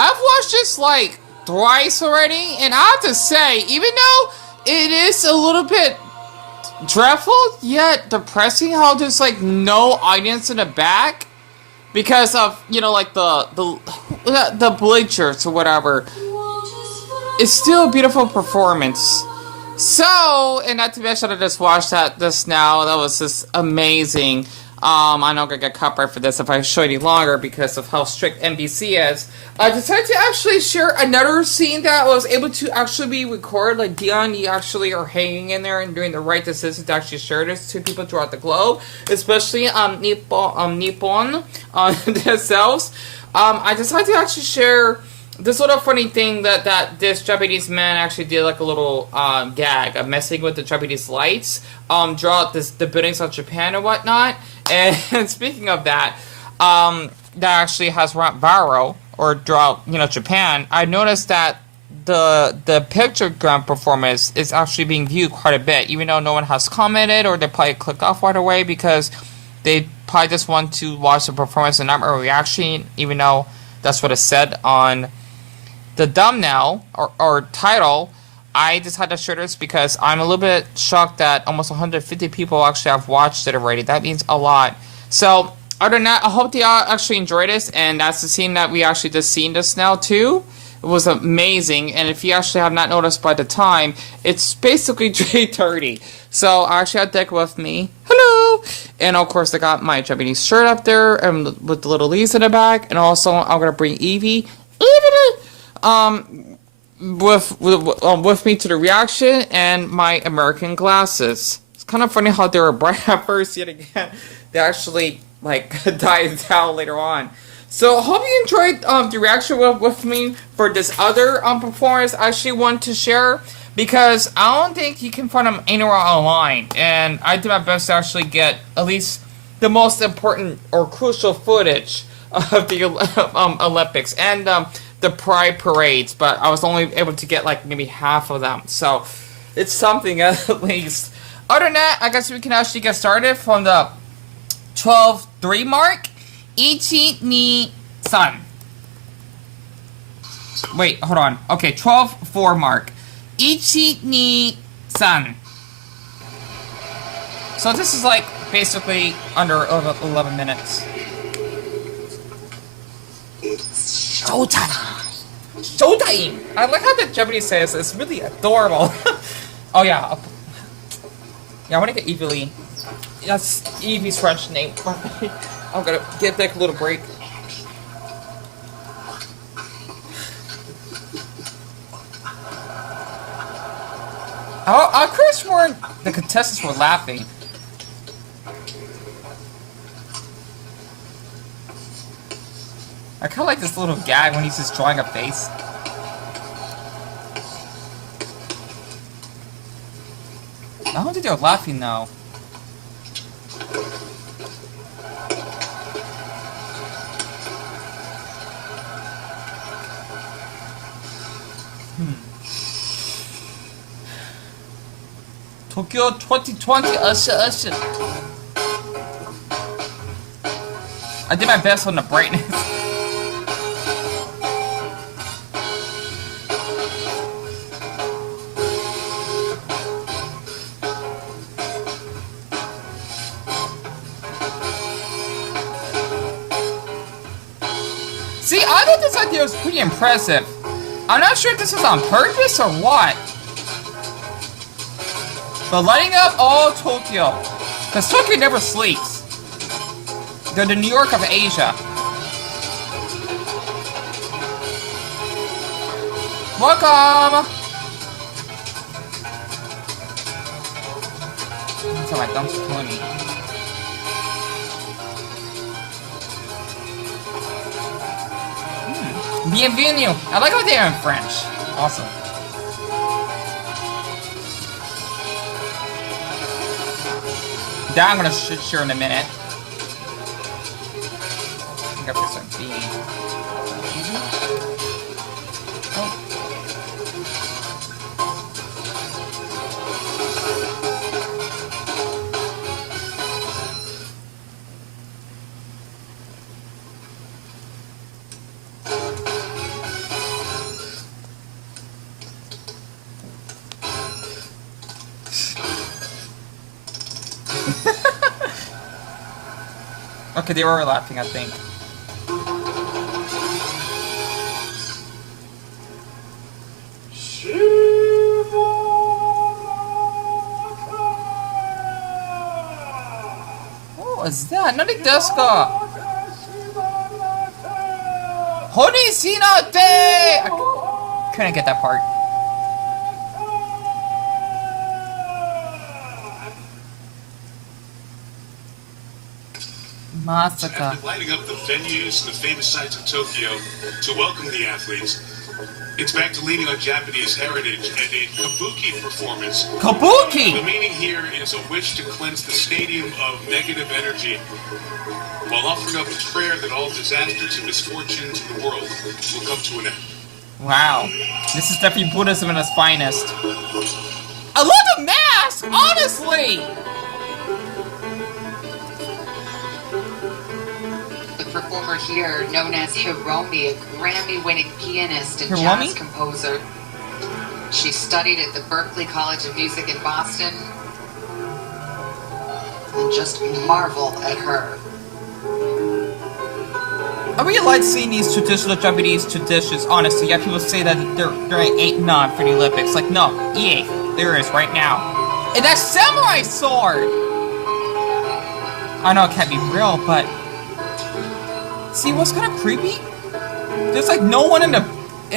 I've watched this like thrice already, and I have to say, even though it is a little bit dreadful yet depressing how there's like no audience in the back because of, you know, like the bleachers or whatever, it's still a beautiful performance. So, and not to mention, I just watched that just now. That was just amazing. I know I'm gonna get copyright for this if I show any longer because of how strict NBC is. I decided to actually share another scene that I was able to actually be recorded. Like, Deon, you actually are hanging in there and doing the right decision to actually share this to people throughout the globe, especially Nippon themselves. I decided to actually share this little funny thing that this Japanese man actually did, like a little gag of messing with the Japanese lights, draw out the buildings of Japan and whatnot. And speaking of that, that actually has went viral or draw out, you know, Japan. I noticed that the pictogram performance is actually being viewed quite a bit, even though no one has commented or they probably clicked off right away because they probably just want to watch the performance and not a reaction, even though that's what it said on the thumbnail or title. I decided to share this because I'm a little bit shocked that almost 150 people actually have watched it already. That means a lot. So, other than that, I hope you all actually enjoyed this, and that's the scene that we actually just seen just now too. It was amazing, and if you actually have not noticed by the time, it's basically 3:30. So, I actually had Dick with me. Hello! And of course, I got my Japanese shirt up there, and with the little leaves in the back, and also I'm gonna bring Evie. With me to the reaction and my American glasses. It's kind of funny how they were bright at first, yet again, they actually like died down later on. So I hope you enjoyed the reaction with me for this other performance I actually want to share, because I don't think you can find them anywhere online, and I did my best to actually get at least the most important or crucial footage of the Olympics and the Pride parades, but I was only able to get like maybe half of them, so it's something at least. Other than that, I guess we can actually get started from the 12-3 mark. Ichi ni san. Wait, hold on. Okay, 12-4 mark. Ichi ni san. So this is like basically under 11 minutes. Showtime! Showtime! I like how the Japanese says it's really adorable. Oh yeah. Yeah, I want to get Evie. That's Evie's French name. I'm gonna get back a little break. I could have sworn the contestants were laughing. I kind of like this little gag when he's just drawing a face. I don't think they're laughing though. Tokyo 2020, usher. I did my best on the brightness. See, I thought this idea was pretty impressive. I'm not sure if this is on purpose or what. But lighting up all Tokyo. Because Tokyo never sleeps. They're the New York of Asia. Welcome! That's how my thumb's killing me. Bienvenue! I like how they are in French. Awesome. That I'm gonna share in a minute. I think I put some B. Oh. Okay, they were laughing, I think. What was that? Nani desu ka? Konnichiwa! I couldn't get that part. Masaka. After lighting up the venues and the famous sites of Tokyo to welcome the athletes, it's back to leaning on Japanese heritage and a Kabuki performance. Kabuki! The meaning here is a wish to cleanse the stadium of negative energy while offering up a prayer that all disasters and misfortunes in the world will come to an end. Wow. This is definitely Buddhism in its finest. I love the mask, honestly! The performer here, known as Hiromi, a Grammy-winning pianist and Hiromi? jazz composer. She studied at the Berklee College of Music in Boston. And just marvel at her. I really like seeing these traditional Japanese traditions, honestly. Yeah, people say that there ain't none for the Olympics. Like, no, yeah, there is right now. And that samurai sword! I know it can't be real, but... See, what's kind of creepy? There's like no one in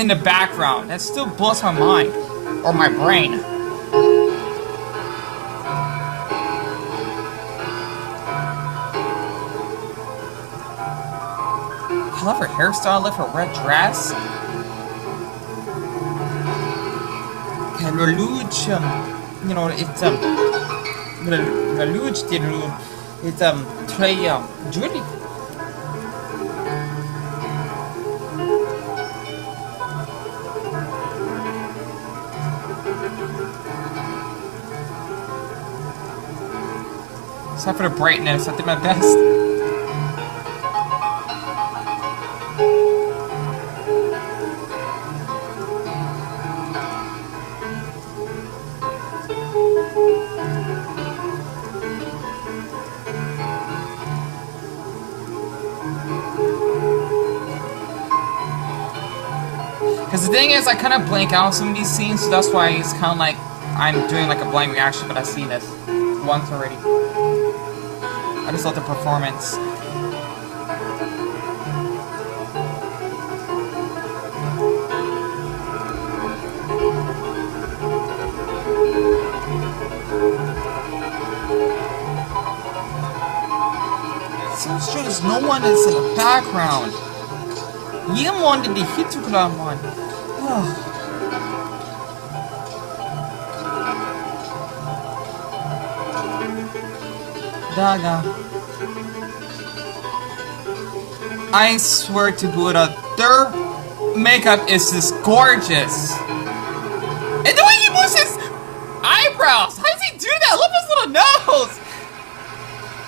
the background. That still blows my mind. Or my brain. I love her hairstyle, I love her red dress. And the luge, you know, it's the luge, it's très jewelry. Sorry for the brightness, I did my best. Because the thing is, I kind of blank out some of these scenes, so that's why it's kind of like I'm doing like a blind reaction, but I've seen this once already. I just love the performance. So strange, no one is in the background. You wanted to hit you that one. Daga. I swear to Buddha, their makeup is just gorgeous. And the way he moves his eyebrows! How does he do that? Look at his little nose!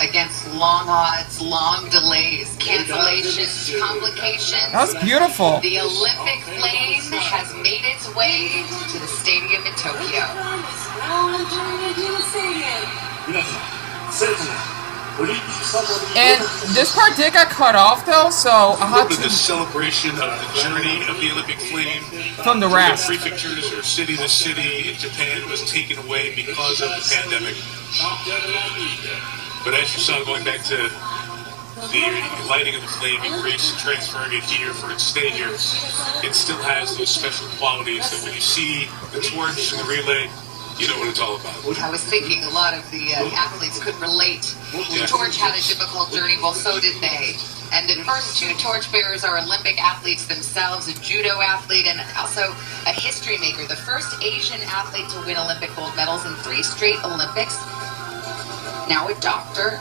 Against long odds, long delays, cancellations, complications. That was beautiful. The Olympic flame has made its way to the stadium in Tokyo. And this part did get cut off though, so I had The to celebration of the journey of the Olympic flame from the rest. prefectures or city to city in Japan was taken away because of the pandemic. But as you saw, going back to the lighting of the flame in Greece, transferring it here for its stay here, it still has those special qualities that when you see the torch and the relay, you know what it's all about. I was thinking a lot of the athletes could relate. The torch had a difficult journey, well, so did they. And the first two torchbearers are Olympic athletes themselves, a judo athlete and also a history maker, the first Asian athlete to win Olympic gold medals in 3 straight Olympics. Now a doctor,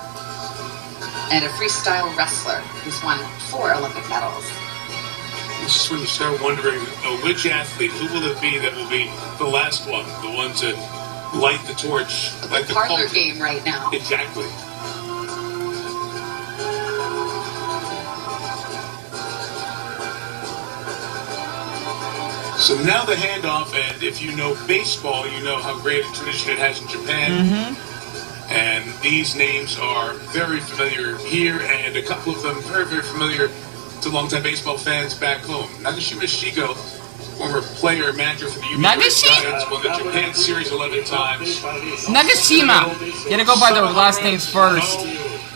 and a freestyle wrestler who's won 4 Olympic medals. This is when you start wondering, which athlete, who will it be that will be the last one, the one to light the torch, like the parlor cult. game right now. Exactly. So now the handoff, and if you know baseball, you know how great a tradition it has in Japan. And these names are very familiar here, and a couple of them very, very familiar to longtime baseball fans back home. Nagashima Shigo, former player and manager for the Yomiuri Giants, won the Japan Series 11 times. Nagashima! You gotta go by their last names first.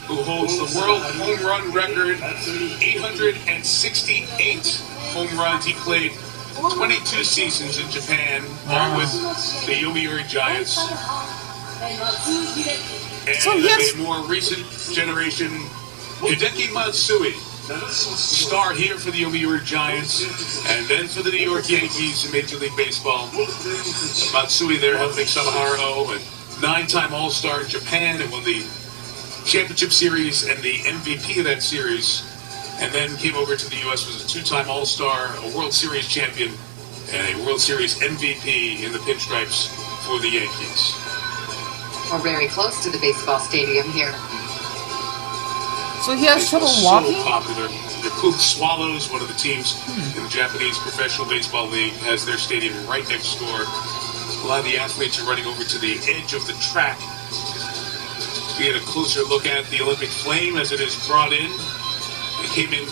Who holds the world home run record, 868 home runs. He played 22 seasons in Japan, along with the Yomiuri Giants. And So yes. a more recent generation, Hideki Matsui, star here for the Yomiuri Giants, and then for the New York Yankees in Major League Baseball. Matsui there helping Samahara, and 9-time All-Star in Japan, and won the Championship Series and the MVP of that series, and then came over to the U.S., was a 2-time All-Star, a World Series champion, and a World Series MVP in the pinstripes for the Yankees. We're very close to the baseball stadium here. So he has trouble Baseball's walking? So popular. The Cook Swallows, one of the teams in the Japanese Professional Baseball League, has their stadium right next door. A lot of the athletes are running over to the edge of the track. We had a closer look at the Olympic flame as it is brought in. It came in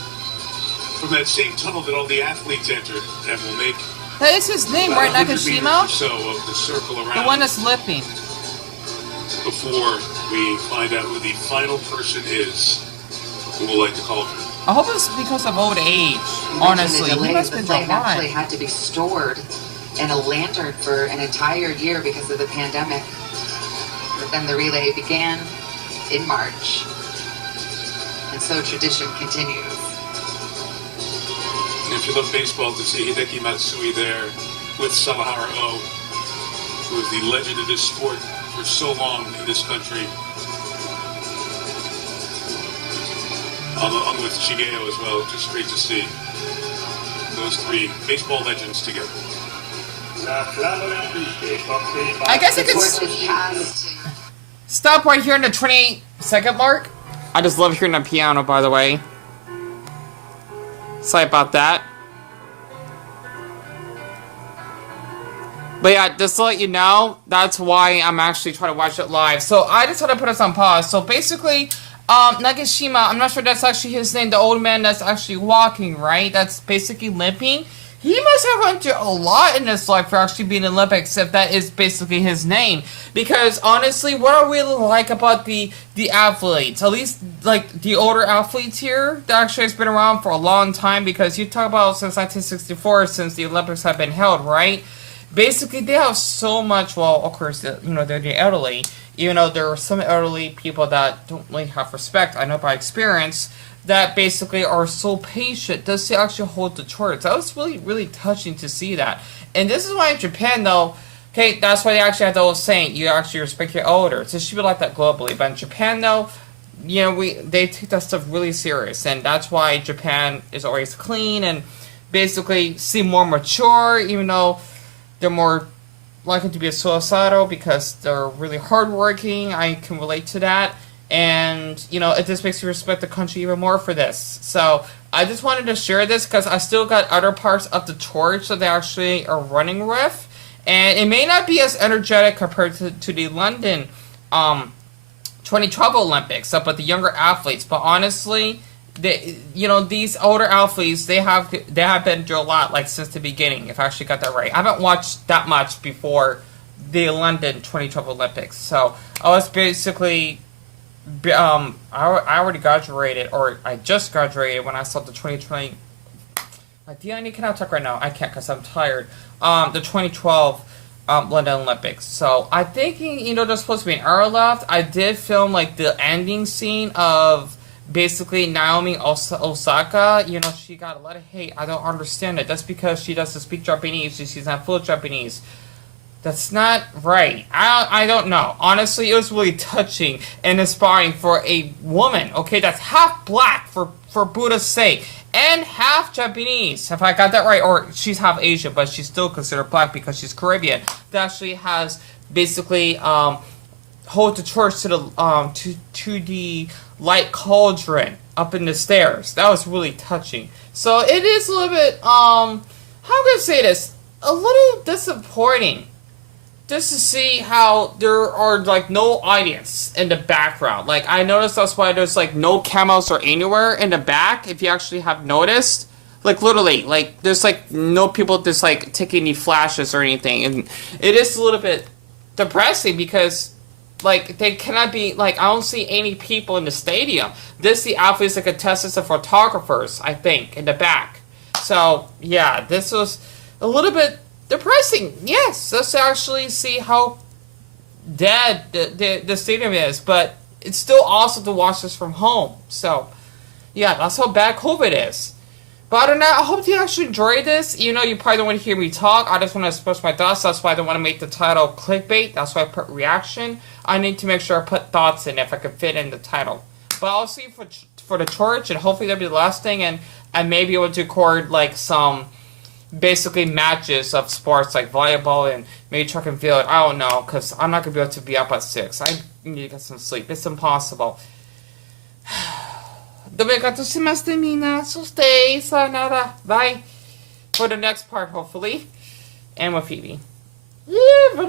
from that same tunnel that all the athletes entered, and will make That is his name, right? about 100 meters Nakashima? or so of the circle around. The one that's lipping. Before we find out who the final person is, who we'll like to call him. I hope it's because of old age, honestly. The He delay must of have the been flame actually alive. had to be stored in a lantern for an entire year because of the pandemic. But then the relay began in March, and so tradition continues. And if you love baseball, to see Hideki Matsui there with Samahara O, who is the legend of this sport for so long in this country. Along with Shigeo as well, just great to see those three baseball legends together. I guess I The could torch is passed. stop right here in the 28-second mark. I just love hearing the piano, by the way. Sorry about that. But yeah, just to let you know, that's why I'm actually trying to watch it live. So I just want to put us on pause. So basically, Nagashima, I'm not sure that's actually his name, the old man that's actually walking, right? That's basically limping. He must have gone through a lot in his life for actually being in the Olympics, if that is basically his name. Because honestly, what I really like about the athletes, at least like the older athletes here, that actually has been around for a long time, because you talk about since 1964, since the Olympics have been held, right? Basically, they have so much, well, of course, they're the elderly, even though there are some elderly people that don't really have respect, I know by experience, that basically are so patient, does they actually hold the torch. That was really, really touching to see that. And this is why in Japan, though, okay, that's why they actually have the old saying, you actually respect your elders. It should be like that globally. But in Japan, though, they take that stuff really serious. And that's why Japan is always clean and basically seem more mature, even though they're more likely to be suicidal because they're really hardworking. I can relate to that. And, it just makes you respect the country even more for this. So, I just wanted to share this because I still got other parts of the torch that they actually are running with. And it may not be as energetic compared to the London 2012 Olympics, but the younger athletes. But honestly, these older athletes, they have been through a lot, like, since the beginning, if I actually got that right. I haven't watched that much before the London 2012 Olympics. So, I was basically... I already graduated, or I just graduated when I saw the 2020. Like, Deon, can I talk right now? I can't because I'm tired. The 2012 London Olympics. So I'm thinking, there's supposed to be an hour left. I did film like the ending scene of basically Naomi Osaka. She got a lot of hate. I don't understand it. That's because she doesn't speak Japanese. She's not full Japanese. That's not right. I don't know. Honestly, it was really touching and inspiring for a woman, okay, that's half black, for Buddha's sake, and half Japanese, if I got that right, or she's half Asian, but she's still considered black because she's Caribbean, that actually has basically hold the torch to the to the light cauldron up in the stairs. That was really touching. So it is a little bit how can I say this? A little disappointing just to see how there are like no audience in the background. Like I noticed that's why there's like no cameras or anywhere in the back. If you actually have noticed, like literally, like there's like no people just like taking any flashes or anything, and it is a little bit depressing because like they cannot be like I don't see any people in the stadium. This the athletes, the contestants, and photographers, I think, in the back. So yeah, this was a little bit depressing. Yes, let's actually see how dead the stadium is, but it's still awesome to watch this from home. So yeah, that's how bad COVID is. But other than that, I hope you actually enjoyed this. You know, you probably don't want to hear me talk. I just want to express my thoughts. That's why I don't want to make the title clickbait. That's why I put reaction. I need to make sure I put thoughts in if I can fit in the title. But I'll see you for the church, and hopefully that'll be the last thing. And I may be able to record like some basically matches of sports like volleyball and maybe track and field. I don't know, because I'm not going to be able to be up at 6. I need to get some sleep. It's impossible. どうもありがとうございましたみんな。そしてさよなら。Bye. For the next part, hopefully. And with Phoebe. Yeah, but